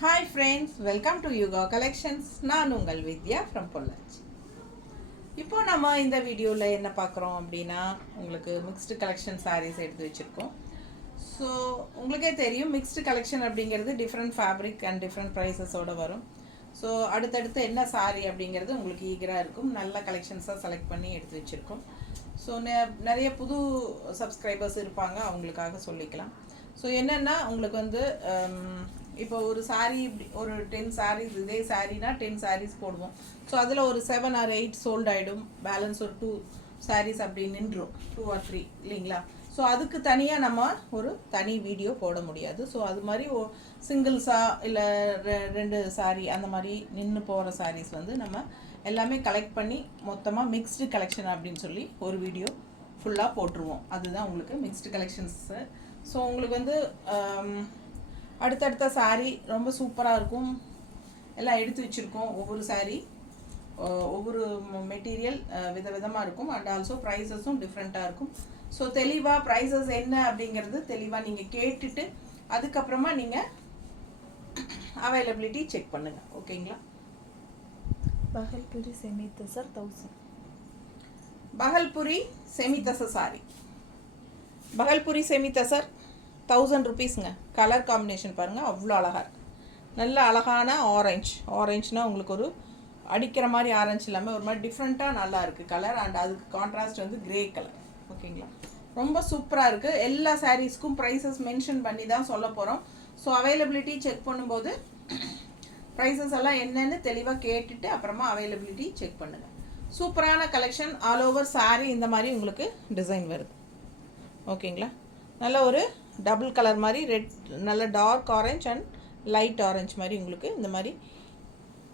Hi friends, welcome to Yoga Collections. நான் உங்கள் வித்யா from Pollachi. இப்போ நம்ம இந்த வீடியோவில் என்ன பார்க்குறோம் அப்படின்னா உங்களுக்கு மிக்ஸ்டு கலெக்ஷன் சாரீஸ் எடுத்து வச்சுருக்கோம். ஸோ உங்களுக்கே தெரியும் மிக்ஸ்டு கலெக்ஷன் அப்படிங்கிறது டிஃப்ரெண்ட் ஃபேப்ரிக் அண்ட் டிஃப்ரெண்ட் ப்ரைஸஸோடு வரும். ஸோ அடுத்தடுத்து என்ன சாரீ அப்படிங்கிறது உங்களுக்கு ஈகராக இருக்கும். நல்ல கலெக்ஷன்ஸாக செலக்ட் பண்ணி எடுத்து வச்சுருக்கோம். ஸோ நிறைய புது சப்ஸ்கிரைபர்ஸ் இருப்பாங்க, அவங்களுக்காக சொல்லிக்கலாம். ஸோ என்னென்னா உங்களுக்கு வந்து இப்போ ஒரு சாரீ ஒரு 10 சாரீஸ் இதே சாரீனா 10 சாரீஸ் போடுவோம். ஸோ அதில் ஒரு 7 or 8 சோல்ட் ஆகிடும், பேலன்ஸ் ஒரு 2 சாரீஸ் அப்படி நின்றும், 2 or 3 இல்லைங்களா. ஸோ அதுக்கு தனியாக நம்ம ஒரு தனி வீடியோ போட முடியாது. ஸோ அது மாதிரி சிங்கிள்ஸாக இல்லை 2 சாரீ அந்த மாதிரி நின்று போகிற சாரீஸ் வந்து நம்ம எல்லாமே கலெக்ட் பண்ணி மொத்தமாக மிக்ஸ்டு கலெக்ஷன் அப்படின்னு சொல்லி ஒரு வீடியோ ஃபுல்லாக போட்டுருவோம். அதுதான் உங்களுக்கு மிக்ஸ்டு கலெக்ஷன்ஸு. ஸோ உங்களுக்கு வந்து அடுத்தடுத்த சாரீ ரொம்ப சூப்பராக இருக்கும். எல்லாம் எடுத்து வச்சுருக்கோம். ஒவ்வொரு சாரீ ஒவ்வொரு மெட்டீரியல் விதவிதமாக இருக்கும். அண்ட் ஆல்சோ ப்ரைஸஸும் டிஃப்ரெண்ட்டாக இருக்கும். ஸோ தெளிவாக ப்ரைஸஸ் என்ன அப்படிங்கிறது தெளிவாக நீங்கள் கேட்டுட்டு அதுக்கப்புறமா நீங்கள் அவைலபிலிட்டி செக் பண்ணுங்கள். ஓகேங்களா. Bhagalpuri semi tussar 1000. Bhagalpuri semi tussar sorry. Bhagalpuri semi tussar 1000 ருபீஸுங்க. Colour combination பாருங்கள், அவ்வளோ அழகாக இருக்குது. நல்ல அழகான ஆரஞ்சுனால் உங்களுக்கு ஒரு அடிக்கிற மாதிரி ஆரஞ்சு இல்லாமல் ஒரு மாதிரி டிஃப்ரெண்ட்டாக நல்லா இருக்குது கலர். அண்ட் அதுக்கு கான்ட்ராஸ்ட் வந்து கிரே கலர். ஓகேங்களா. ரொம்ப சூப்பராக இருக்குது. எல்லா சாரீஸ்க்கும் ப்ரைஸஸ் மென்ஷன் பண்ணி தான் சொல்ல போகிறோம். ஸோ அவைலபிலிட்டி செக் பண்ணும்போது ப்ரைஸஸ் எல்லாம் என்னென்னு தெளிவாக கேட்டுட்டு அப்புறமா அவைலபிலிட்டி செக் பண்ணுங்கள். சூப்பரான கலெக்ஷன். ஆல் ஓவர் சாரீ இந்த மாதிரி உங்களுக்கு டிசைன் வருது. ஓகேங்களா. நல்ல ஒரு டபுள் கலர் மாதிரி ரெட், நல்ல dark orange and light orange மாதிரி உங்களுக்கு இந்த மாதிரி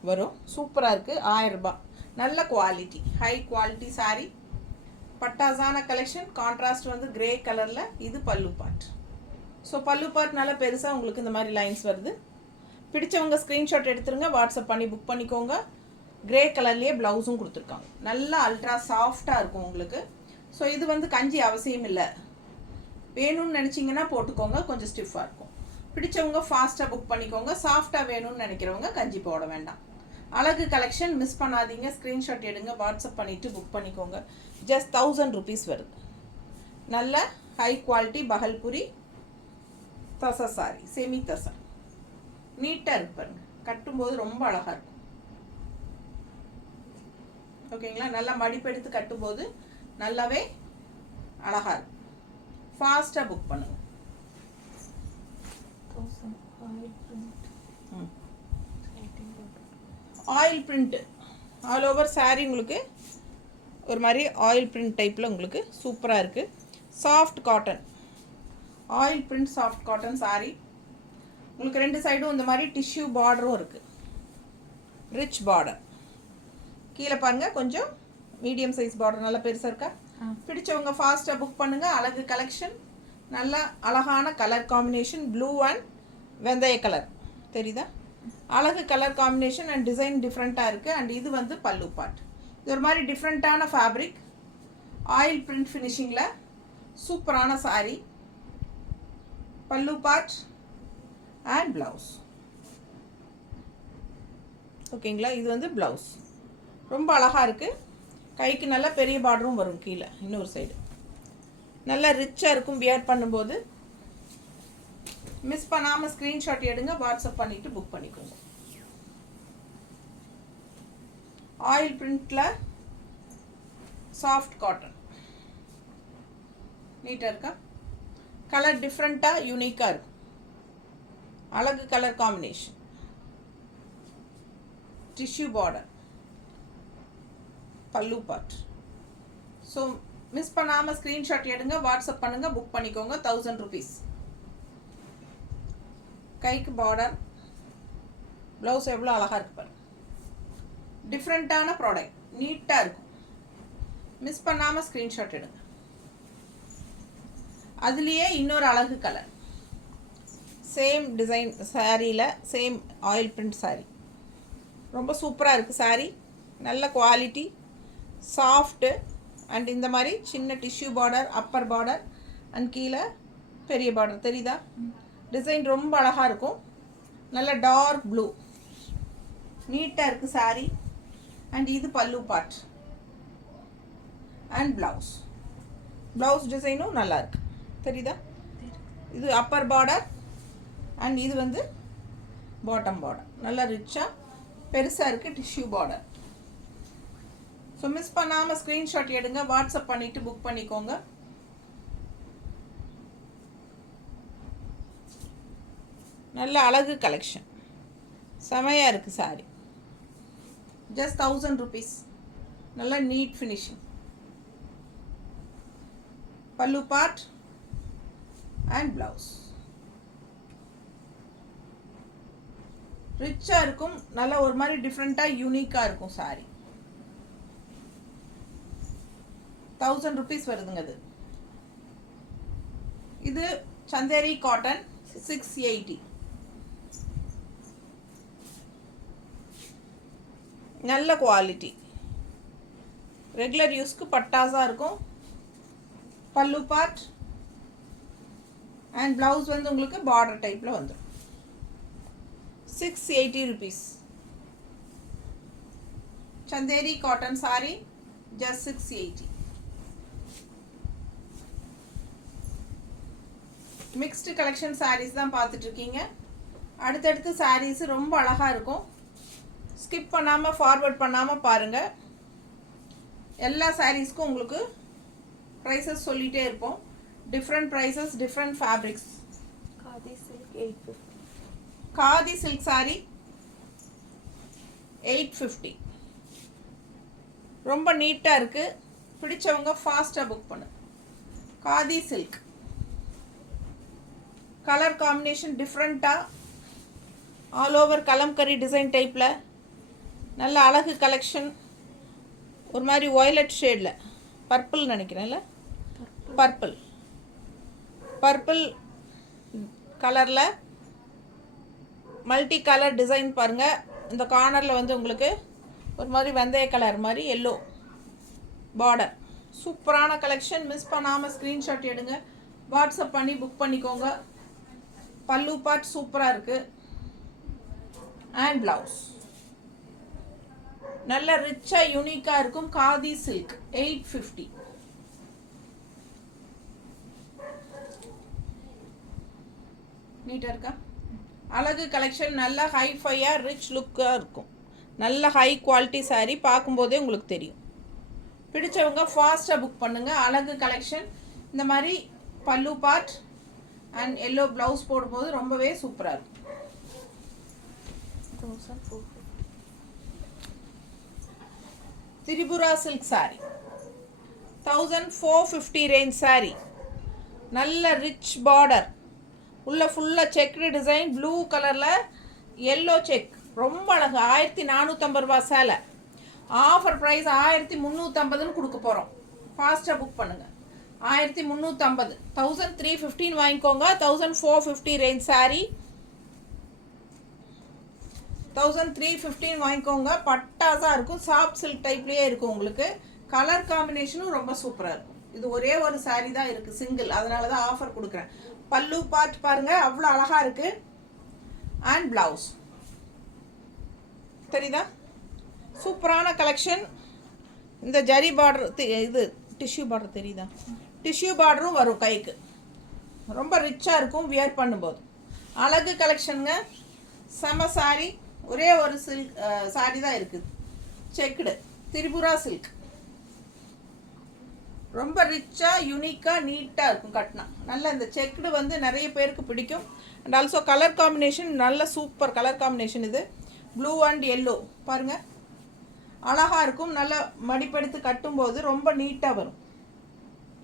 வரும். சூப்பராக இருக்குது. 1000 ரூபாய். நல்ல குவாலிட்டி, ஹை குவாலிட்டி சாரீ. பட்டாசான கலெக்ஷன். கான்ட்ராஸ்ட் வந்து கிரே கலரில். இது பல்லு பார்ட். ஸோ பல்லு பார்ட் நல்லா பெருசாக உங்களுக்கு இந்த மாதிரி லைன்ஸ் வருது. பிடிச்சவங்க ஸ்க்ரீன்ஷாட் எடுத்துருங்க, வாட்ஸ்அப் பண்ணி புக் பண்ணிக்கோங்க. கிரே கலர்லேயே ப்ளவுஸும் கொடுத்துருக்காங்க. நல்லா அல்ட்ரா சாஃப்டாக இருக்கும் உங்களுக்கு. ஸோ இது வந்து கஞ்சி அவசியம் இல்லை, வேணும்னு நினச்சிங்கன்னா போட்டுக்கோங்க, கொஞ்சம் ஸ்டிஃபாக இருக்கும். பிடிச்சவங்க ஃபாஸ்ட்டாக புக் பண்ணிக்கோங்க. சாஃப்டாக வேணும்னு நினைக்கிறவங்க கஞ்சி போட வேண்டாம். அழகு கலெக்ஷன் மிஸ் பண்ணாதீங்க. ஸ்க்ரீன்ஷாட் எடுங்க, வாட்ஸ்அப் பண்ணிவிட்டு புக் பண்ணிக்கோங்க. ஜஸ்ட் 1000 ருபீஸ் வருது. நல்ல ஹை குவாலிட்டி பகல்புரி தசை சாரி, செமி தசை. நீட்டாக இருக்கு பாருங்க, கட்டும்போது ரொம்ப அழகாக இருக்கும். ஓகேங்களா. நல்லா மடிப்பெடுத்து கட்டும்போது நல்லாவே அழகாக இருக்கும். ஃபாஸ்ட்டாக புக் பண்ணுங்க. Oil print all over sari உங்களுக்கு ஒரு மாதிரி ஆயில் பிரிண்ட் டைப்பில் உங்களுக்கு சூப்பராக இருக்குது. Soft cotton, oil print soft cotton sari. உங்களுக்கு 2 சைடும் இந்த மாதிரி டிஷ்யூ பார்டரும் இருக்குது. Rich border. கீழே பாருங்கள், கொஞ்சம் மீடியம் சைஸ் பார்டர், நல்லா பெருசாக இருக்கா. பிடிச்சவங்க ஃபாஸ்ட்டாக புக் பண்ணுங்கள். அழகு கலெக்ஷன். நல்ல அழகான கலர் காம்பினேஷன். ப்ளூ அண்ட் வெந்தய கலர் தெரியுதா. அழகு கலர் காம்பினேஷன் அண்ட் டிசைன் டிஃப்ரெண்ட்டாக இருக்குது. அண்ட் இது வந்து பல்லு பார்ட். இது ஒரு மாதிரி டிஃப்ரெண்ட்டான ஃபேப்ரிக், ஆயில் பிரிண்ட் ஃபினிஷிங்கில் சூப்பரான சாரீ. பல்லு பார்ட் அண்ட் ப்ளவுஸ். ஓகேங்களா. இது வந்து ப்ளவுஸ் ரொம்ப அழகாக இருக்குது. கைக்கு நல்லா பெரிய பார்டரும் வரும். கீழே இன்னொரு சைடு நல்லா ரிச்சாக இருக்கும். வியர் பண்ணும்போது மிஸ் பண்ணாமல் ஸ்க்ரீன்ஷாட் எடுங்க, வாட்ஸ்அப் பண்ணிவிட்டு புக் பண்ணிக்கோங்க. ஆயில் பிரிண்டில் சாஃப்ட் காட்டன் நீட்டாக இருக்கா. கலர் டிஃப்ரெண்ட்டாக யூனிக்காக இருக்கும். அழகு கலர் காம்பினேஷன். டிஷ்யூ பார்டர், பல்லு பார்ட். ஸோ மிஸ் பண்ணாமல் ஸ்க்ரீன்ஷாட் எடுங்க, வாட்ஸ்அப் பண்ணுங்கள், புக் பண்ணிக்கோங்க. 1000 ருபீஸ். கைக்கு பார்டர், ப்ளவுஸ் எவ்வளோ அழகாக இருக்கு பாருங்க. டிஃப்ரெண்ட்டான ப்ராடக்ட், நீட்டாக இருக்கும். மிஸ் பண்ணாமல் ஸ்க்ரீன்ஷாட் எடுங்க. அதுலேயே இன்னொரு அழகு கலர், சேம் டிசைன் சாரியில் சேம் ஆயில் பிரிண்ட் சாரீ. ரொம்ப சூப்பராக இருக்குது சாரீ. நல்ல குவாலிட்டி, சாஃப்ட்டு. அண்ட் இந்த மாதிரி சின்ன tissue border, Appar border and கீழே பெரிய பார்டர் தெரியுதா. டிசைன் ரொம்ப அழகாக இருக்கும். நல்ல டார்க் ப்ளூ நீட்டாக இருக்குது சாரீ. அண்ட் இது பல்லு பார்ட் அண்ட் ப்ளவுஸ் டிசைனும் நல்லா இருக்கு. தெரியுதா? இது அப்பர் பார்டர் அண்ட் இது வந்து பாட்டம் பார்டர். நல்லா ரிச்சாக பெருசாக இருக்குது டிஷ்யூ பார்டர். ஸோ மிஸ் பண்ணாமல் ஸ்க்ரீன்ஷாட் எடுங்க, வாட்ஸ்அப் பண்ணிவிட்டு புக் பண்ணிக்கோங்க. நல்ல அழகு கலெக்ஷன், செமையாக இருக்குது சாரி. Just 1000 rupees. நல்ல நீட் ஃபினிஷிங். பல்லு பார்ட் அண்ட் ப்ளவுஸ் ரிச்சாக இருக்கும். நல்ல ஒரு மாதிரி டிஃப்ரெண்ட்டாக யூனிக்காக இருக்கும் சாரி. 1000 rupees வருதுங்க அது. இது சந்தேரி காட்டன் 680. நல்ல குவாலிட்டி, ரெகுலர் யூஸ்க்கு பட்டாஸாக இருக்கும். பல்லு பார்ட் அண்ட் ப்ளவுஸ் வந்து உங்களுக்கு பார்டர் டைப்பில் வந்துடும். 680 rupees. Chanderi cotton sari just 680. Mixed collection saris தான் பார்த்துட்ருக்கீங்க. அடுத்தடுத்து சாரீஸ் ரொம்ப அழகாக இருக்கும். ஸ்கிப் பண்ணாமல் ஃபார்வர்ட் பண்ணாமல் பாருங்கள். எல்லா சாரீஸ்க்கும் உங்களுக்கு ப்ரைஸஸ் சொல்லிகிட்டே இருப்போம். Different prices, different fabrics. Khadi silk 850. Khadi silk sari 850. ரொம்ப நீட்டாக இருக்குது. பிடிச்சவங்க ஃபாஸ்ட்டாக புக் பண்ணு. காதி சில்க் கலர் காம்பினேஷன் டிஃப்ரெண்ட்டாக ஆல் ஓவர் கலம்கரி டிசைன் டைப்பில் நல்ல அழகு கலெக்ஷன். ஒரு மாதிரி வயலட் ஷேடில் பர்பிள் நினைக்கிறேன்ல, பர்பிள் கலரில் மல்டி கலர் டிசைன் பாருங்கள். இந்த கார்னரில் வந்து உங்களுக்கு ஒரு மாதிரி வெந்தய கலர் மாதிரி எல்லோ பார்டர். சூப்பரான கலெக்ஷன். மிஸ் பண்ணாமல் ஸ்க்ரீன்ஷாட் எடுங்க, வாட்ஸ்அப் பண்ணி புக் பண்ணிக்கோங்க. பல்லு பார்ட் சூப்பராக இருக்குது அண்ட் ப்ளவுஸ் நல்ல ரிச்சாக யூனிக்காக இருக்கும். காதி சில்க் 850. நீட்டாக இருக்கா? அழகு கலெக்ஷன். நல்ல ஹைஃபையாக ரிச் லுக்காக இருக்கும். நல்ல ஹை குவாலிட்டி சாரீ. பார்க்கும்போதே உங்களுக்கு தெரியும். பிடிச்சவங்க ஃபாஸ்ட்டாக புக் பண்ணுங்கள். அழகு கலெக்ஷன். இந்த மாதிரி பல்லு பார்ட் அண்ட் எல்லோ ப்ளவுஸ் போடும்போது ரொம்பவே சூப்பராக இருக்கும். 1450. Tripura silk sorry 1450 range sorry. நல்ல ரிச் பார்டர், உள்ள ஃபுல்லாக செக்டு டிசைன், ப்ளூ கலரில் எல்லோ செக். ரொம்ப அழகு. 1450 ரூபா சேலை. ஆஃபர் ப்ரைஸ் 1350ன்னு கொடுக்க போகிறோம். ஃபாஸ்ட்டாக புக் பண்ணுங்கள். 1350. 1315 வாங்கிக்கோங்க. 1450 ரேஞ்ச் சாரி 1315 வாங்கிக்கோங்க. பட்டாஸாக இருக்கும். சாஃப்ட் சில்க் டைப்லேயே இருக்கும். உங்களுக்கு கலர் காம்பினேஷனும் ரொம்ப சூப்பராக இருக்கும். இது ஒரே ஒரு சாரீ தான் இருக்குது சிங்கிள், அதனால தான் ஆஃபர் கொடுக்குறேன். பல்லு பார்ட் பாருங்கள், அவ்வளோ அழகாக இருக்குது. அண்ட் ப்ளவுஸ் தெரியுதா? சூப்பரான கலெக்ஷன். இந்த ஜரி பார்டர், இது டிஷ்யூ பார்டர் தெரியுதா? டிஷ்யூ பார்டரும் வரும் கைக்கு. ரொம்ப ரிச்சாக இருக்கும் வியர் பண்ணும்போது. அழகு கலெக்ஷனுங்க. செம சாரி. ஒரே ஒரு சில்க் சாரி தான் இருக்குது. Checked Tripura silk. ரொம்ப ரிச்சாக யூனிக்காக நீட்டாக இருக்கும் கட்டினா. நல்ல இந்த செக்குடு வந்து நிறைய பேருக்கு பிடிக்கும். அண்ட் ஆல்சோ கலர் காம்பினேஷன் நல்ல சூப்பர் கலர் காம்பினேஷன். இது ப்ளூ அண்ட் எல்லோ பாருங்கள், அழகாக இருக்கும். நல்லா மடிப்பெடுத்து கட்டும்போது ரொம்ப நீட்டாக வரும்.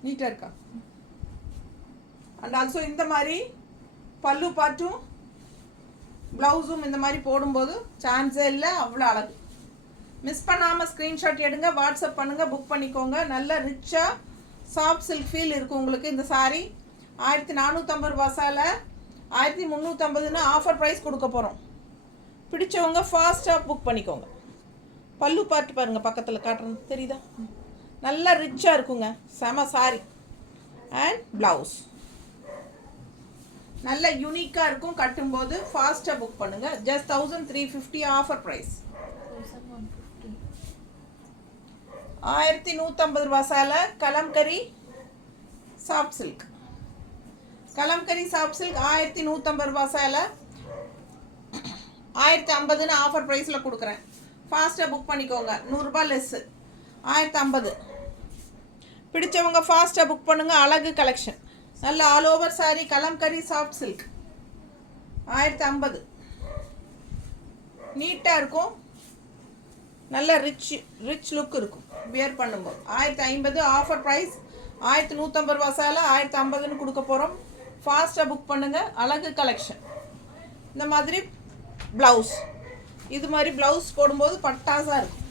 நீட்டாக இருக்கா? அண்ட் ஆல்சோ இந்த மாதிரி பல்லு பார்ட்டும் ப்ளவுஸும் இந்த மாதிரி போடும்போது சான்ஸே இல்லை, அவ்வளோ அழகு. மிஸ் பண்ணாமல் ஸ்க்ரீன்ஷாட் எடுங்க, வாட்ஸ்அப் பண்ணுங்கள், புக் பண்ணிக்கோங்க. நல்ல ரிச்சாக சாஃப்ட் சில்க் ஃபீல் இருக்கும் உங்களுக்கு. இந்த சாரீ 1450 ரூபா சேலை 1350ன்னு ஆஃபர் ப்ரைஸ் கொடுக்க போகிறோம். பிடிச்சவங்க ஃபாஸ்ட்டாக புக் பண்ணிக்கோங்க. பல்லு பார்த்து பாருங்கள், பக்கத்தில் காட்டுறது தெரியுதா? நல்லா ரிச்சாக இருக்குங்க. செம சாரி. அண்ட் ப்ளவுஸ் நல்ல யூனிக்காக இருக்கும். கட்டும்போது ஃபாஸ்ட்டாக புக் பண்ணுங்கள். Just 1350 offer price. 1150. 1150 ரூபா சேலை. Kalamkari soft silk. Kalamkari soft silk 1150 ரூபா சேலை. 1050ன்னு ஆஃபர் ப்ரைஸில் கொடுக்குறேன். ஃபாஸ்ட்டாக புக் பண்ணிக்கோங்க. 100 ரூபா லெஸ்ஸு. 1050. பிடிச்சவங்க ஃபாஸ்ட்டாக புக் பண்ணுங்கள். அழகு கலெக்ஷன். நல்ல all over sorry. Kalamkari soft silk 1050. நீட்டாக இருக்கும். நல்ல ரிச் லுக் இருக்கும் வியர் பண்ணும்போது. 1050 ஆஃபர் ப்ரைஸ். 1150 ரூபா சேலை 1050ன்னு கொடுக்க போகிறோம். ஃபாஸ்ட்டாக புக் பண்ணுங்கள். அழகு கலெக்ஷன். இந்த மாதிரி ப்ளவுஸ், இது மாதிரி ப்ளவுஸ் போடும்போது பட்டாசாக இருக்கும்.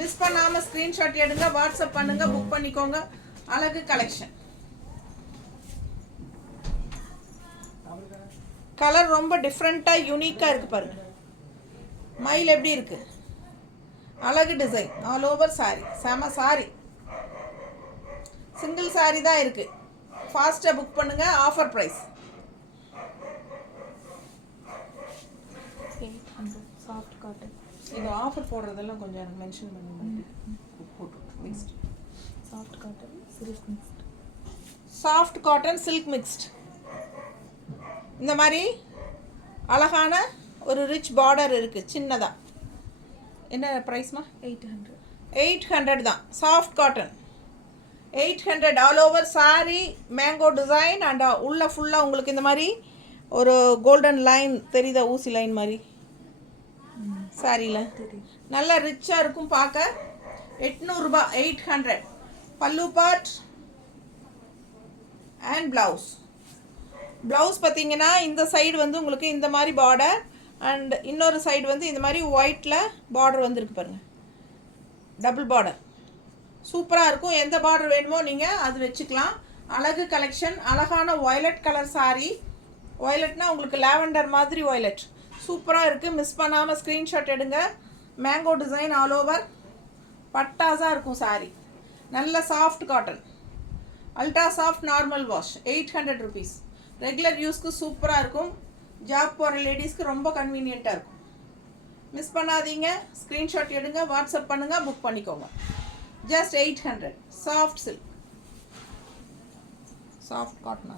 மிஸ் பண்ணாமல் ஸ்க்ரீன்ஷாட் எடுங்க, வாட்ஸ்அப் பண்ணுங்கள், புக் பண்ணிக்கோங்க. அழகு கலெக்ஷன். கலர் ரொம்ப டிஃப்ரெண்ட்டாக யூனிக்காக இருக்குது பாருங்கள். மயில் எப்படி இருக்குது, அழகு டிசைன். All over sari. செம சாரி. சிங்கிள் சாரி தான் இருக்குது. ஃபாஸ்ட்டாக புக் பண்ணுங்கள். Offer price. 800. Soft cotton. இது ஆஃபர் போடுறதெல்லாம் கொஞ்சம் எனக்கு மென்ஷன் பண்ணுங்க. போட்டு mixed. Soft cotton silk mixed. Soft cotton silk mixed. இந்த மாதிரி அழகான ஒரு ரிச் பார்டர் இருக்குது சின்னதாக. என்ன ப்ரைஸ்மா? 800. 800 தான். Soft cotton 800. All over sorry mango design and உள்ள ஃபுல்லாக உங்களுக்கு இந்த மாதிரி ஒரு கோல்டன் லைன் தெரியுதா, ஊசி லைன் மாதிரி சாரியில். நல்லா ரிச்சாக இருக்கும் பார்க்க. 800 ரூபா. 800. பல்லு பார்ட் அண்ட் ப்ளவுஸ். ப்ளவுஸ் பார்த்தீங்கன்னா இந்த சைடு வந்து உங்களுக்கு இந்த மாதிரி பார்டர் அண்ட் இன்னொரு சைடு வந்து இந்த மாதிரி ஒயிட்டில் பார்டர் வந்துருக்கு பாருங்கள். டபுள் பார்டர் சூப்பராக இருக்கும். எந்த பார்டர் வேணுமோ நீங்கள் அது வச்சுக்கலாம். அழகு கலெக்ஷன். அழகான வயலட் கலர் சாரி. வயலட்னா உங்களுக்கு லாவெண்டர் மாதிரி வயலட். சூப்பராக இருக்குது. மிஸ் பண்ணாமல் ஸ்க்ரீன்ஷாட் எடுங்க. Mango design all over. பட்டாசாக இருக்கும் சாரி. நல்ல soft cotton. Ultra soft normal wash. 800 rupees. Regular யூஸ்க்கு சூப்பராக இருக்கும். ஜாப் போகிற லேடிஸ்க்கு ரொம்ப கன்வீனியண்ட்டாக இருக்கும். மிஸ் பண்ணாதீங்க. ஸ்க்ரீன்ஷாட் எடுங்க, வாட்ஸ்அப் பண்ணுங்கள், புக் பண்ணிக்கோங்க. ஜஸ்ட் 800. Soft silk. சாஃப்ட் காட்டனா?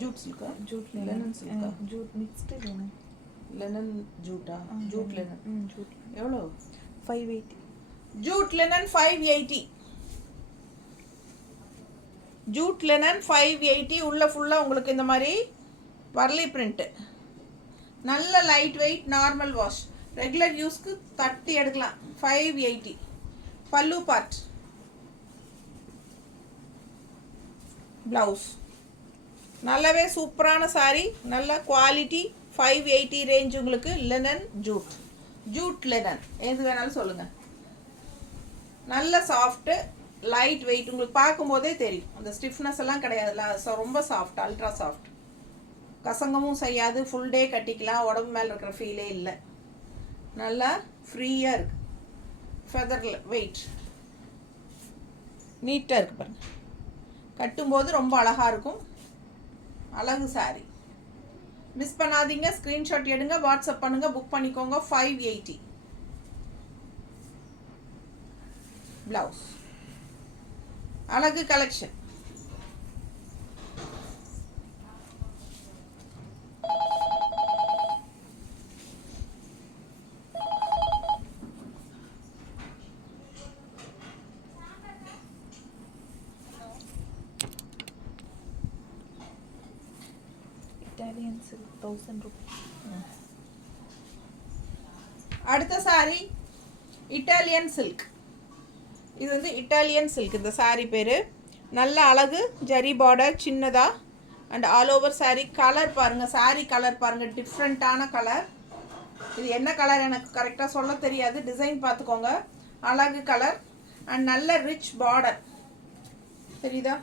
ஜூட் சில்கா? ஜூட் லெனன் சில்கா? Jute mixed linen. லெனன் ஜூட்டா? Jute linen. ஜூட் எவ்வளோ? 580. Jute linen 580. Jute linen 580. உள்ள ஃபுல்லாக உங்களுக்கு இந்த மாதிரி வர்லி பிரிண்ட்டு. நல்ல light weight normal wash. Regular யூஸ்க்கு தட்டி எடுக்கலாம். 580. பல்லு பார்ட். ப்ளவுஸ். நல்லாவே சூப்பரான சாரி. நல்ல குவாலிட்டி. 580 ரேஞ்ச் உங்களுக்கு. Linen jute. ஜூட் லெனன் எது வேணாலும் சொல்லுங்கள். நல்ல சாஃப்ட்டு லைட் வெயிட். உங்களுக்கு பார்க்கும்போதே தெரியும். அந்த ஸ்டிஃப்னஸ் எல்லாம் கிடையாதுல்ல. ரொம்ப சாஃப்ட். Ultra soft. கசங்கமும் செய்யாது. ஃபுல் டே கட்டிக்கலாம். உடம்பு மேலே இருக்கிற ஃபீலே இல்லை. நல்லா ஃப்ரீயாக இருக்குது. ஃபெதரில் வெயிட் நீட்டாக இருக்குது பாருங்கள். கட்டும்போது ரொம்ப அழகாக இருக்கும். அழகு சாரி. மிஸ் பண்ணாதீங்க. ஸ்க்ரீன்ஷாட் எடுங்க, வாட்ஸ்அப் பண்ணுங்கள், புக் பண்ணிக்கோங்க. 580. ப்ளவுஸ். அழகு கலெக்ஷன். Italian silk 1000 rupees. அடுத்த சாரி இட்டாலியன் சில்க். இது வந்து இட்டாலியன் சில்க். இந்த சாரி பேர். நல்ல அழகு ஜரி பார்டர் சின்னதாக and all over sorry. Colour பாருங்கள். சாரி கலர் பாருங்கள். டிஃப்ரெண்ட்டான கலர். இது என்ன கலர் எனக்கு கரெக்டாக சொல்ல தெரியாது. டிசைன் பார்த்துக்கோங்க. அழகு கலர் அண்ட் நல்ல ரிச் பார்டர். தெரியுதா?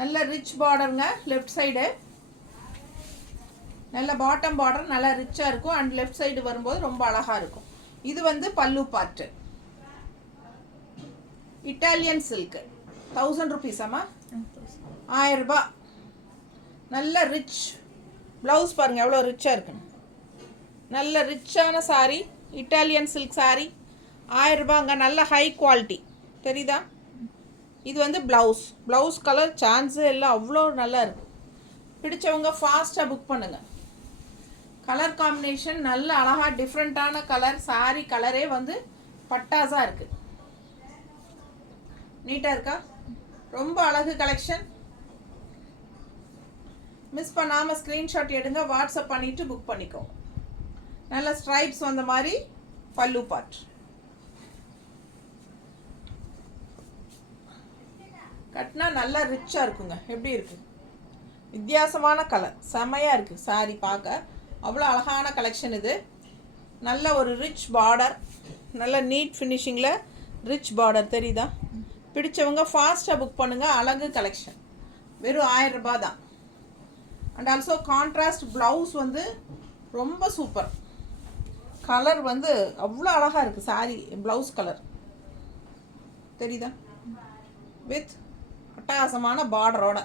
நல்ல ரிச் பார்டருங்க. லெஃப்ட் சைடு நல்ல பாட்டம் பார்டர் நல்லா ரிச்சாக இருக்கும். அண்ட் லெஃப்ட் சைடு வரும்போது ரொம்ப அழகாக இருக்கும். இது வந்து பல்லு பார்ட்டு. Italian silk 1000 ருபீஸாம்மா? 1000 ரூபாய். நல்ல ரிச் ப்ளவுஸ் பாருங்கள் எவ்வளோ ரிச்சாக இருக்குன்னு. நல்ல ரிச்சான சாரீ, இட்டாலியன் சில்க் சாரீ, 1000 ரூபாங்க. நல்ல ஹை குவாலிட்டி தெரியுதா? இது வந்து ப்ளவுஸ் கலர் சான்ஸு எல்லாம் அவ்வளோ நல்லா இருக்குது. பிடிச்சவங்க ஃபாஸ்ட்டாக புக் பண்ணுங்கள். கலர் காம்பினேஷன் நல்ல அழகாக டிஃப்ரெண்ட்டான கலர். சாரீ கலரே வந்து பட்டாஸாக இருக்குது. நீட்டாக இருக்கா? ரொம்ப அழகு கலெக்ஷன். மிஸ் பண்ணாமல் ஸ்க்ரீன்ஷாட் எடுங்க, வாட்ஸ்அப் பண்ணிவிட்டு புக் பண்ணிக்கோங்க. நல்ல ஸ்ட்ரைப்ஸ் வந்த மாதிரி பல்லு பார்ட். கட்டினா நல்லா ரிச்சாக இருக்குங்க. எப்படி இருக்குது? வித்தியாசமான கலர், செமையாக இருக்குது. சாரீ பார்க்க அவ்வளோ அழகான கலெக்ஷன் இது. நல்ல ஒரு ரிச் பார்டர், நல்ல நீட் ஃபினிஷிங்கில் ரிச் பார்டர் தெரியுதா? பிடிச்சவங்க ஃபாஸ்ட்டாக புக் பண்ணுங்கள். அழகு கலெக்ஷன் வெறும் 1000 ரூபாய் தான். அண்ட் ஆல்சோ கான்ட்ராஸ்ட் ப்ளவுஸ் வந்து ரொம்ப சூப்பர். கலர் வந்து அவ்வளோ அழகாக இருக்குது. சாரீ ப்ளவுஸ் கலர் தெரியுதா? வித் அட்டகாசமான பார்டரோட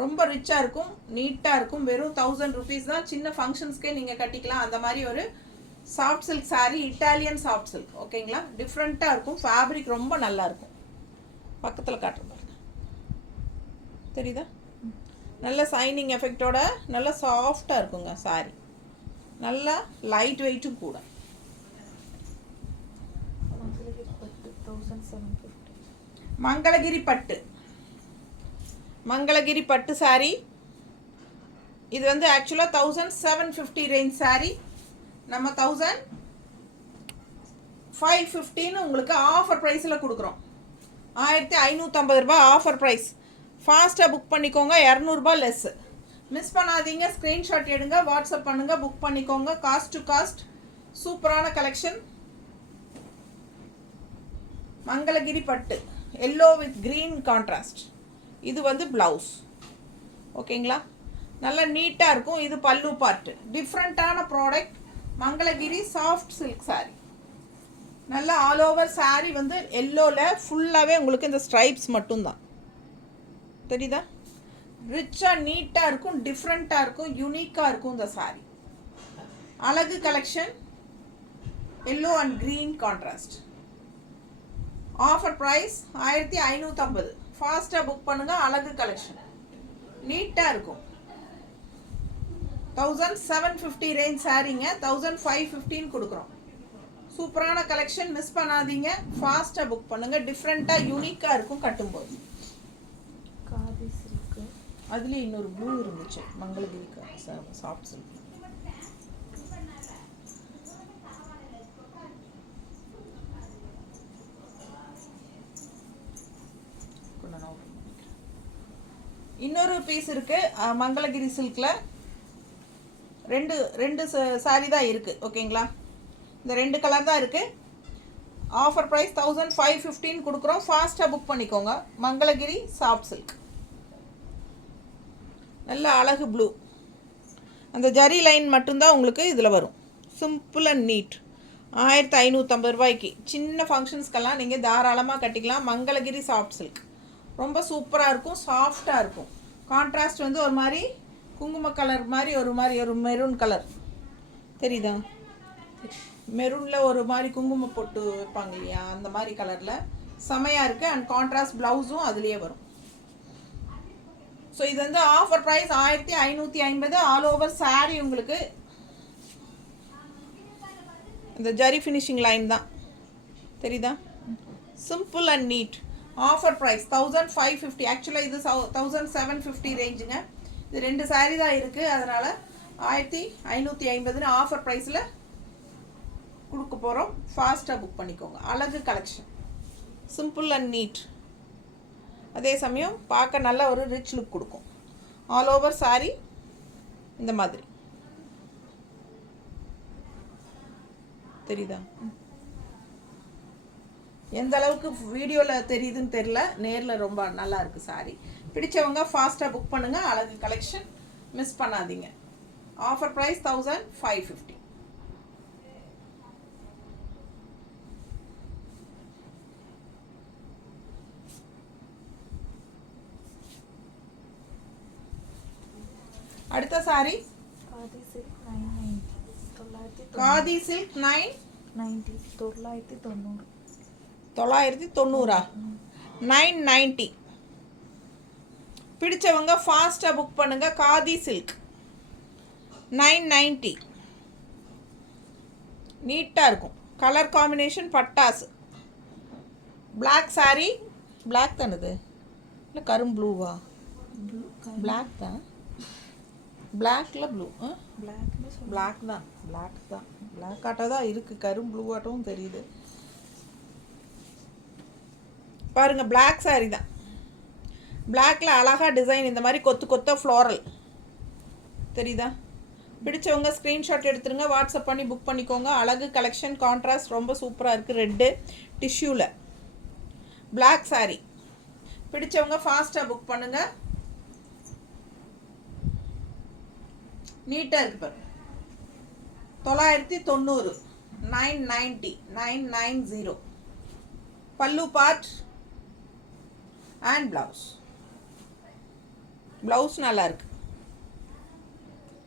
ரொம்ப ரிச்சாக இருக்கும், நீட்டாக இருக்கும். வெறும் 1000 ருபீஸ் தான். சின்ன ஃபங்க்ஷன்ஸ்க்கே நீங்கள் கட்டிக்கலாம். அந்த மாதிரி ஒரு soft silk sari, Italian soft silk. ஓகேங்களா? டிஃப்ரெண்ட்டாக இருக்கும். ஃபேப்ரிக் ரொம்ப நல்லா இருக்கும். பக்கத்தில் காட்டுற பாருங்க, தெரியுதா? நல்ல சைனிங் எஃபெக்டோட நல்ல சாஃப்டாக இருக்குங்க சாரீ. நல்லா லைட் வெயிட்டும் கூட. மங்களகிரி பட்டு, மங்களகிரி பட்டு சாரீ. இது வந்து ஆக்சுவலாக 1750 ரேஞ்ச் சாரீ. நம்ம 1550 உங்களுக்கு ஆஃபர் ப்ரைஸில் கொடுக்குறோம். 1550 ரூபாய் ஆஃபர் ப்ரைஸ். ஃபாஸ்ட்டாக புக் பண்ணிக்கோங்க. 200 ரூபாய் லெஸ்ஸு. மிஸ் பண்ணாதீங்க. ஸ்க்ரீன்ஷாட் எடுங்க, வாட்ஸ்அப் பண்ணுங்கள், புக் பண்ணிக்கோங்க. காஸ்ட் டு காஸ்ட் சூப்பரான கலெக்ஷன். மங்களகிரி பட்டு எல்லோ வித் க்ரீன் கான்ட்ராஸ்ட். இது வந்து ப்ளவுஸ். ஓகேங்களா? நல்லா நீட்டாக இருக்கும். இது பல்லு பார்ட்டு. டிஃப்ரெண்ட்டான product. Mangalagiri soft silk sari. நல்லா ஆல் ஓவர் சாரீ வந்து எல்லோவில் ஃபுல்லாகவே உங்களுக்கு இந்த ஸ்ட்ரைப்ஸ் மட்டும்தான் தெரியுதா? ரிச்சாக நீட்டாக இருக்கும், டிஃப்ரெண்ட்டாக இருக்கும், யூனிக்காக இருக்கும் இந்த சாரீ. அழகு collection. Yellow and green contrast. Offer price 1550. ஃபாஸ்ட்டாக புக் பண்ணுங்கள். அழகு கலெக்ஷன் நீட்டாக இருக்கும். 1750 ரேஞ்ச் சாரீங்க 1515 கொடுக்குறோம். சூப்பரான கலெக்ஷன். மிஸ் பண்ணாதீங்க. ஃபாஸ்ட்டாக புக் பண்ணுங்கள். டிஃப்ரெண்ட்டாக யூனிக்காக இருக்கும் கட்டும்போது. அதுலேயும் இன்னொரு ப்ளூ இருந்துச்சு, மங்களகிரி சாஃப்ட் சில்க். இன்னொரு பீஸ் இருக்குது மங்களகிரி சில்கில். ரெண்டு சாரீ தான் இருக்குது. ஓகேங்களா? இந்த 2 கலர் தான் இருக்குது. ஆஃபர் ப்ரைஸ் 1515 கொடுக்குறோம். ஃபாஸ்ட்டாக புக் பண்ணிக்கோங்க. Mangalagiri soft silk. நல்ல அழகு ப்ளூ. அந்த ஜரி லைன் மட்டும்தான் உங்களுக்கு இதில் வரும். Simple and NEET. 1550 ரூபாய்க்கு சின்ன ஃபங்க்ஷன்ஸ்க்கெல்லாம் நீங்கள் தாராளமாக கட்டிக்கலாம். மங்களகிரி சாஃப்ட் சில்க் ரொம்ப சூப்பராக இருக்கும், சாஃப்டாக இருக்கும். கான்ட்ராஸ்ட் வந்து ஒரு மாதிரி குங்கும கலர் மாதிரி ஒரு மெரூன் கலர் தெரியுதா? மெரூனில் ஒரு மாதிரி குங்குமம் போட்டு வைப்பாங்க இல்லையா, அந்த மாதிரி கலரில் செமையாக இருக்குது. அண்ட் கான்ட்ராஸ்ட் ப்ளவுஸும் அதுலேயே வரும். ஸோ இது வந்து offer price 1550. All over sari உங்களுக்கு இந்த ஜரி ஃபினிஷிங் லைன் தான் தெரியுதா? Simple and neat. Offer price 1550. ஆக்சுவலாக இது 1750 ரேஞ்சுங்க. இது 2 சாரீ தான் இருக்குது. அதனால் 1550 ஆஃபர் ப்ரைஸில் கொடுக்க போகிறோம். ஃபாஸ்ட்டாக புக் பண்ணிக்கோங்க. அழகு கலெக்ஷன். Simple and NEET. அதே சமயம் பார்க்க நல்ல ஒரு ரிச் லுக் கொடுக்கும். ஆல் ஓவர் சாரீ இந்த மாதிரி தெரியுதா? எந்த அளவுக்கு வீடியோவில் தெரியுதுன்னு தெரில, நேரில் ரொம்ப நல்லா இருக்குது சாரீ. பிடிச்சவங்க ஃபாஸ்ட்டாக புக் பண்ணுங்கள். அழகு கலெக்ஷன் மிஸ் பண்ணாதீங்க. Offer price 1550. அடுத்த சாரி காதி சில்க் 990 காதி சில்க் 990 990 990. பிடிச்சவங்க ஃபாஸ்ட்டாக புக் பண்ணுங்க. காதி சில்க் 990. நீட்டாக இருக்கும். கலர் காம்பினேஷன் பட்டாசு. பிளாக் சாரி. பிளாக் தானது இல்லை கரும் ப்ளூவா? பிளாக் தான். பிளாக்ல ப்ளூ. பிளாக் தான். பிளாக் ஆட்டம் தான் இருக்குது. கரும் ப்ளூ ஆட்டமும் தெரியுது. பாருங்கள், பிளாக் சாரி தான். பிளாக்ல அழகாக டிசைன் இந்த மாதிரி கொத்து கொத்த ஃப்ளோரல் தெரியுதா? பிடிச்சவங்க ஸ்க்ரீன்ஷாட் எடுத்துருங்க. வாட்ஸ்அப் பண்ணி புக் பண்ணிக்கோங்க. அழகு கலெக்ஷன். கான்ட்ராஸ்ட் ரொம்ப சூப்பராக இருக்குது. ரெட்டு டிஷ்யூவில் பிளாக் சாரி. பிடிச்சவங்க ஃபாஸ்ட்டாக புக் பண்ணுங்கள். நீட்டாக இருக்குது பாருங்க. 990 990 990. பல்லு பார்ட் அண்ட் ப்ளவுஸ். ப்ளவுஸ் நல்லா இருக்கு.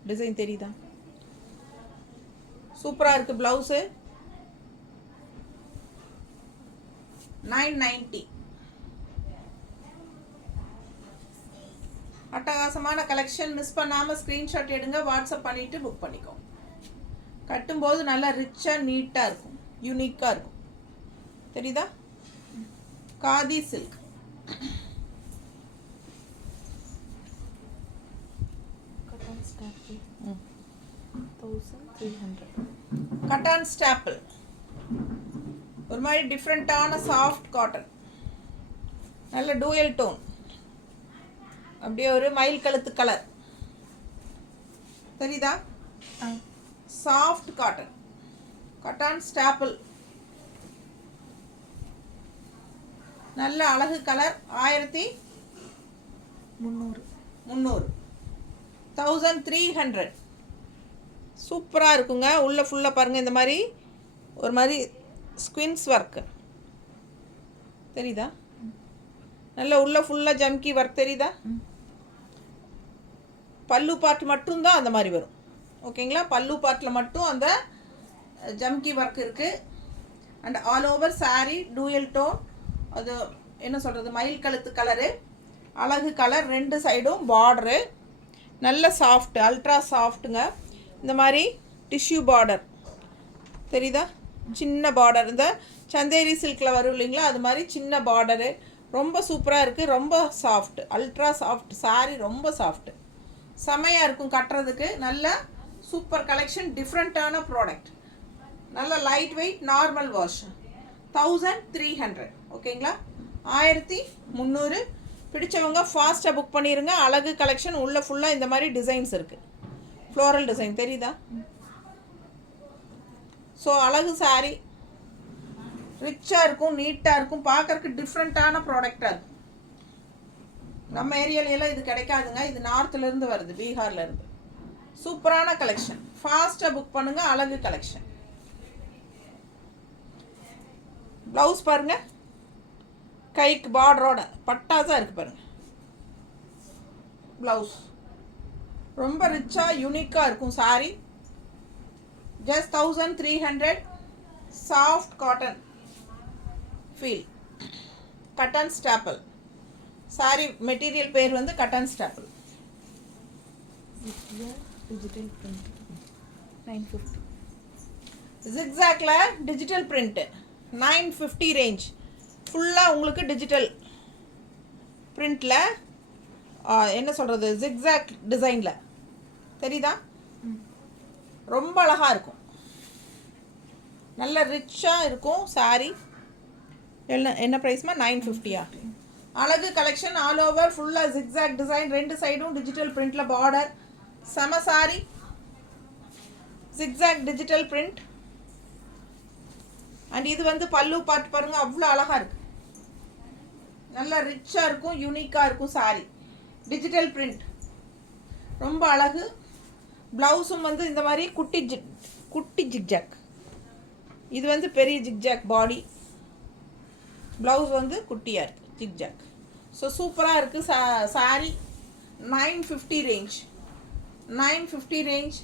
டிசைன் தெரியுதா? சூப்பராக இருக்குது ப்ளவுஸு. 990. அட்டகாசமான கலெக்ஷன். மிஸ் பண்ணாமல் ஸ்க்ரீன்ஷாட் எடுங்க. வாட்ஸ்அப் பண்ணிவிட்டு புக் பண்ணிக்கோங்க. கட்டும்போது நல்லா ரிச்சாக நீட்டாக இருக்கும். யூனிக்காக இருக்கும். தெரியுதா? Khadi silk. Cotton staple 1300. Cotton staple ஒரு மாதிரி டிஃப்ரெண்ட்டான சாஃப்ட் காட்டன். நல்ல டூயல் டோன். அப்படியே ஒரு மயில் கழுத்து கலர் தெரியுதா? Soft cotton. Cotton staple. நல்ல அழகு கலர். 1300. 1300. சூப்பராக இருக்குங்க. உள்ளே ஃபுல்லாக பாருங்கள் இந்த மாதிரி ஒரு மாதிரி ஸ்குவின்ஸ் ஒர்க்கு தெரியுதா? நல்ல உள்ளே ஃபுல்லாக ஜம்கி ஒர்க் தெரியுதா? பல்லு பார்ட் மட்டும்தான் அந்த மாதிரி வரும். ஓகேங்களா? பல்லு பார்ட்டில் மட்டும் அந்த ஜம்கி ஒர்க் இருக்குது. And all over sari dual tone. அது என்ன சொல்கிறது, மயில் கழுத்து கலரு. அழகு கலர். ரெண்டு சைடும் பார்டரு. நல்ல சாஃப்ட், அல்ட்ரா சாஃப்ட்டுங்க. இந்த மாதிரி டிஷ்யூ பார்டர் தெரியுதா? சின்ன பார்டர். இந்த சந்தேரி சில்கில் வரும் இல்லைங்களா, அது மாதிரி சின்ன பார்டரு. ரொம்ப சூப்பராக இருக்குது. ரொம்ப சாஃப்ட், அல்ட்ரா சாஃப்ட் சாரீ. ரொம்ப சாஃப்ட்டு. செமையாக இருக்கும் கட்டுறதுக்கு. நல்ல சூப்பர் கலெக்ஷன். டிஃப்ரெண்ட்டான ப்ராடக்ட். நல்ல லைட் வெயிட் நார்மல் வாஷ். 1300. ஓகேங்களா? 1300. பிடிச்சவங்க ஃபாஸ்ட்டாக புக் பண்ணிடுங்க. அழகு கலெக்ஷன். உள்ளே ஃபுல்லாக இந்த மாதிரி டிசைன்ஸ் இருக்குது. ஃப்ளோரல் டிசைன் தெரியுதா? ஸோ அழகு சாரீ. ரிச்சாக இருக்கும், நீட்டாக இருக்கும். பார்க்கறதுக்கு டிஃப்ரெண்ட்டான ப்ராடக்டாக இருக்கும். நம்ம ஏரியாலையெல்லாம் இது கிடைக்காதுங்க. இது நார்த்துலேருந்து வருது, பீகார்லேருந்து. சூப்பரான கலெக்ஷன். ஃபாஸ்ட்டாக புக் பண்ணுங்கள். அழகு கலெக்ஷன். ப்ளவுஸ் பாருங்கள். கைக்கு பார்டரோட பட்டாசாக இருக்குது பாருங்கள். ப்ளவுஸ் ரொம்ப ரிச்சாக யூனிக்காக இருக்கும் sari. Just 1300. Soft cotton feel. Cotton staple sari. Material பேர் வந்து கட்டன் ஸ்டாப்பிள். Digital print 950. ஜிக்ஸாக்ல டிஜிட்டல் பிரிண்ட்டு 950 ரேஞ்ச். ஃபுல்லாக உங்களுக்கு டிஜிட்டல் பிரிண்டில் என்ன சொல்கிறது, ஜிக்ஸாக் டிசைனில் தெரியுதா? ரொம்ப அழகாக இருக்கும். நல்ல ரிச்சாக இருக்கும் சாரீ. என்ன ப்ரைஸ்மா? 950. அழகு கலெக்ஷன். ஆல் ஓவர் ஃபுல்லாக ஜிக்ஸாக் டிசைன். ரெண்டு சைடும் டிஜிட்டல் பிரிண்டில் பார்டர். செம sari. Zigzag digital print. And இது வந்து பல்லு பார்ட் பாருங்கள். அவ்வளோ அழகாக இருக்குது. நல்லா ரிச்சாக இருக்கும், யூனிக்காக இருக்கும் சாரீ. டிஜிட்டல் பிரிண்ட் ரொம்ப அழகு. ப்ளவுஸும் வந்து இந்த மாதிரி குட்டி ஜிக்ஜாக். இது வந்து பெரிய ஜிக்ஜாக் பாடி. ப்ளவுஸ் வந்து குட்டியாக இருக்குது, ஜிக்ஜாக். ஸோ சூப்பராக இருக்குது சாரீ. 950 ரேஞ்ச். 950 ரேஞ்ச்.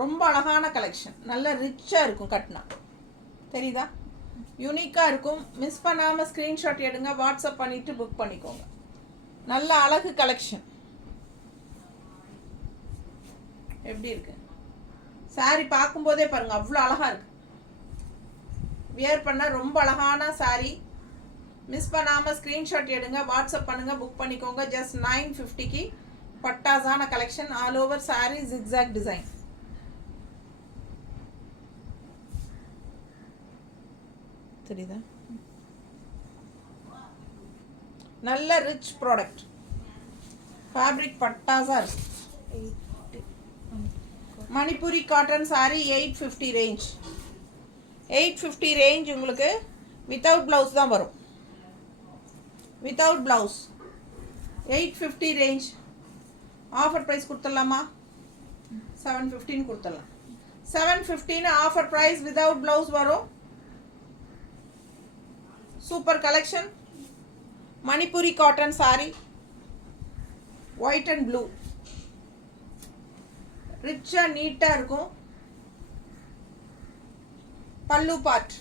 ரொம்ப அழகான கலெக்ஷன், நல்ல ரிச்சாக இருக்கும் கட்டினா. தெரியுதா? யூனிக்காக இருக்கும். மிஸ் பண்ணாமல் ஸ்க்ரீன்ஷாட் எடுங்க, வாட்ஸ்அப் பண்ணிவிட்டு புக் பண்ணிக்கோங்க. நல்ல அழகு கலெக்ஷன். எப்படி இருக்கு சாரி? பார்க்கும்போதே பாருங்கள், அவ்வளோ அழகாக இருக்குது. வியர் பண்ண ரொம்ப அழகான சாரி. மிஸ் பண்ணாமல் ஸ்க்ரீன்ஷாட் எடுங்க, வாட்ஸ்அப் பண்ணுங்கள், புக் பண்ணிக்கோங்க. ஜஸ்ட் 950க்கு பட்டாசான collection. All over sari zigzag design. தெரியுதா? நல்ல ரிச் ப்ராடக்ட். ஃபேப்ரிக் பட்டாஸாக இருக்கு. 80. Manipuri cotton sari 850 range. 850 range உங்களுக்கு வித்தவுட் ப்ளவுஸ் தான் வரும். Without blouse 850 range. Offer price கொடுத்துடலாமா? 715 கொடுத்துடலாம். 715 ஆஃபர் ப்ரைஸ், வித்தவுட் ப்ளவுஸ் வரும். Super collection. Manipuri cotton sari, white and blue. ரிச்சாக நீட்டாக இருக்கும். பல்லு பார்ட்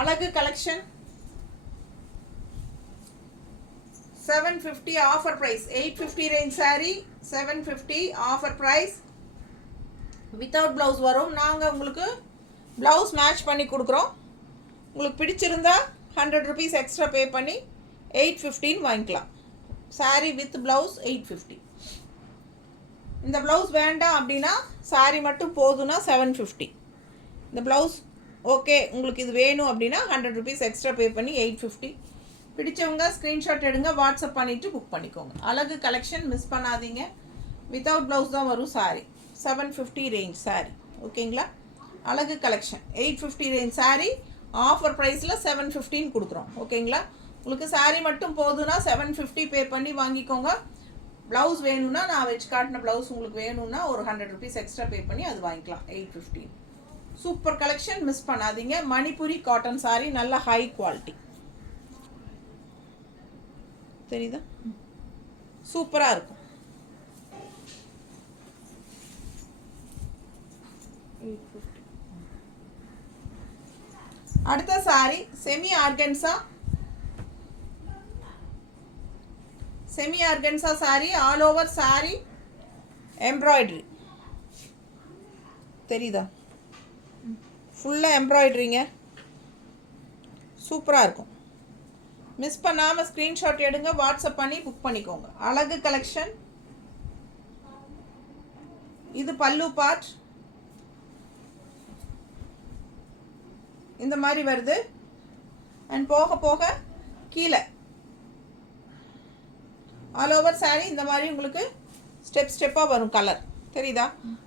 அழகு collection. 750 offer price. 850 range sari 750 offer price. Without blouse வரும். நாங்கள் உங்களுக்கு ப்ளவுஸ் மேட்ச் பண்ணி கொடுக்குறோம். உங்களுக்கு பிடிச்சிருந்தா 100 rupees எக்ஸ்ட்ரா பே பண்ணி 815 வாங்கிக்கலாம். Sorry with blouse 850. இந்த ப்ளவுஸ் வேண்டாம் அப்படின்னா சாரி மட்டும் போதுன்னா 750. இந்த ப்ளவுஸ் ஓகே உங்களுக்கு இது வேணும் அப்படின்னா 100 rupees எக்ஸ்ட்ரா பே பண்ணி 850. பிடிச்சவங்க ஸ்க்ரீன்ஷாட் எடுங்க, வாட்ஸ்அப் பண்ணிவிட்டு புக் பண்ணிக்கோங்க. அழகு கலெக்ஷன், மிஸ் பண்ணாதீங்க. வித்தவுட் ப்ளவுஸ் தான் வரும் சாரி. 750 range sorry. ஓகேங்களா? அழகு கலெக்ஷன் 850 ரேஞ்ச் சாரி. ஆஃபர் ப்ரைஸில் 715 கொடுக்குறோம். ஓகேங்களா? உங்களுக்கு சாரி மட்டும் போதுன்னா 750 பே பண்ணி வாங்கிக்கோங்க. ப்ளவுஸ் வேணும்னா நான் வச்சு காட்டின ப்ளவுஸ் உங்களுக்கு வேணும்னா ஒரு 100 rupees எக்ஸ்ட்ரா பே பண்ணி அது வாங்கிக்கலாம். 815. சூப்பர் கலெக்ஷன், மிஸ் பண்ணாதீங்க. மணிப்பூரி காட்டன் சாரி, நல்ல ஹை குவாலிட்டி. தெரியுதா? சூப்பராக இருக்கும். 850. அடுத்த sorry semi organza. Semi organza sorry, all over sorry embroidery. தெரியுதா? ஃபுல்லாக எம்ப்ராய்டரிங்க. சூப்பராக இருக்கும். மிஸ் பண்ணாமல் ஸ்க்ரீன்ஷாட் எடுங்க, வாட்ஸ்அப் பண்ணி புக் பண்ணிக்கோங்க. அழகு கலெக்ஷன். இது பல்லு பார்ட். இந்த மாதிரி வருது. அண்ட் போக போக கீழே ஆல் ஓவர் சாரி இந்த மாதிரி உங்களுக்கு ஸ்டெப்பாக வரும் கலர். தெரியுதா?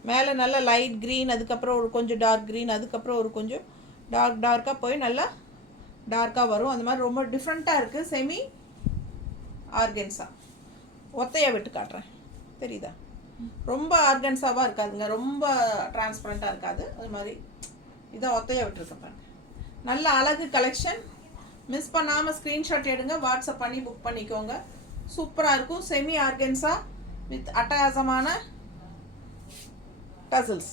மேலே நல்ல லைட் க்ரீன், அதுக்கப்புறம் ஒரு கொஞ்சம் டார்க் க்ரீன், அதுக்கப்புறம் ஒரு கொஞ்சம் டார்க்காக போய் நல்லா டார்க்காக வரும். அந்த மாதிரி ரொம்ப டிஃப்ரெண்ட்டாக இருக்குது. Semi organza. ஒத்தையாக விட்டு காட்டுறேன். தெரியுதா? ரொம்ப ஆர்கன்ஸாவாக இருக்காதுங்க, ரொம்ப டிரான்ஸ்பரண்ட்டாக இருக்காது. அது மாதிரி இதை ஒத்தையாக விட்டுருக்கேன் பாருங்க. நல்ல அழகு கலெக்ஷன். மிஸ் பண்ணாமல் ஸ்க்ரீன்ஷாட் எடுங்க, வாட்ஸ்அப் பண்ணி புக் பண்ணிக்கோங்க. சூப்பராக இருக்கும். செமி ஆர்கன்ஸா வித் அட்டகாசமான டசல்ஸ்.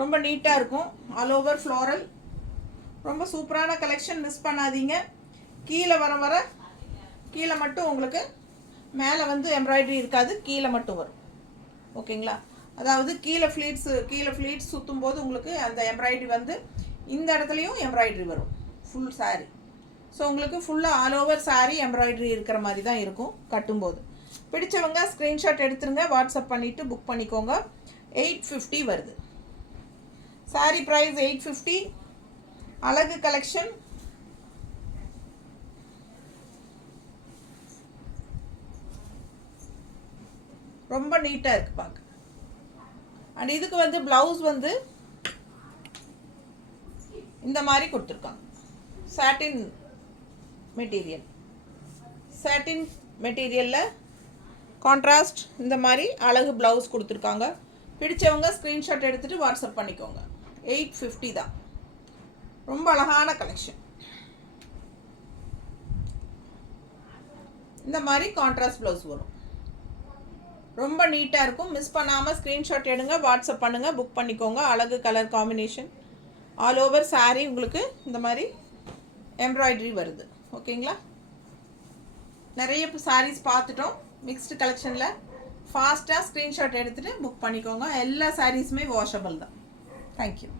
ரொம்ப நீட்டாக இருக்கும். All over floral. ரொம்ப சூப்பரான கலெக்ஷன், மிஸ் பண்ணாதீங்க. கீழே வர கீழே மட்டும் உங்களுக்கு மேலே வந்து எம்ப்ராய்டரி இருக்காது, கீழே மட்டும் வரும். ஓகேங்களா? அதாவது கீழே ஃப்ளீட்ஸ் சுற்றும் போது உங்களுக்கு அந்த எம்ப்ராய்டரி வந்து இந்த இடத்துலையும் எம்ப்ராய்டரி வரும். Full sorry. ஸோ உங்களுக்கு ஃபுல்லாக ஆல் ஓவர் சாரி எம்ப்ராய்டரி இருக்கிற மாதிரி தான் இருக்கும் கட்டும்போது. பிடிச்சவங்க ஸ்க்ரீன்ஷாட் எடுத்துருங்க, வாட்ஸ்அப் பண்ணிவிட்டு புக் பண்ணிக்கோங்க. 850 வருது. சாரி ப்ரைஸ் 850. அழகு கலெக்ஷன். ரொம்ப நீட்டாக இருக்குது பார்க்க. அண்ட் இதுக்கு வந்து ப்ளவுஸ் வந்து இந்த மாதிரி கொடுத்துருக்காங்க. சாட்டின் மெட்டீரியலில் கான்ட்ராஸ்ட் இந்த மாதிரி அழகு ப்ளவுஸ் கொடுத்துருக்காங்க. பிடிச்சவங்க ஸ்க்ரீன்ஷாட் எடுத்துகிட்டு வாட்ஸ்அப் பண்ணிக்கோங்க. 850 தான். ரொம்ப அழகான கலெக்ஷன். இந்த மாதிரி கான்ட்ராஸ்ட் ப்ளவுஸ் வரும். ரொம்ப நீட்டாக இருக்கும். மிஸ் பண்ணாமல் ஸ்க்ரீன்ஷாட் எடுங்க, வாட்ஸ்அப் பண்ணுங்கள், புக் பண்ணிக்கோங்க. அழகு colour combination. All over saree உங்களுக்கு இந்த மாதிரி எம்ப்ராய்டரி வருது. ஓகேங்களா? நிறைய sarees பார்த்துட்டோம் மிக்ஸ்டு கலெக்ஷனில். ஃபாஸ்ட்டாக ஸ்க்ரீன்ஷாட் எடுத்துகிட்டு புக் பண்ணிக்கோங்க. எல்லா சாரீஸுமே வாஷபிள் தான். தேங்க்யூ.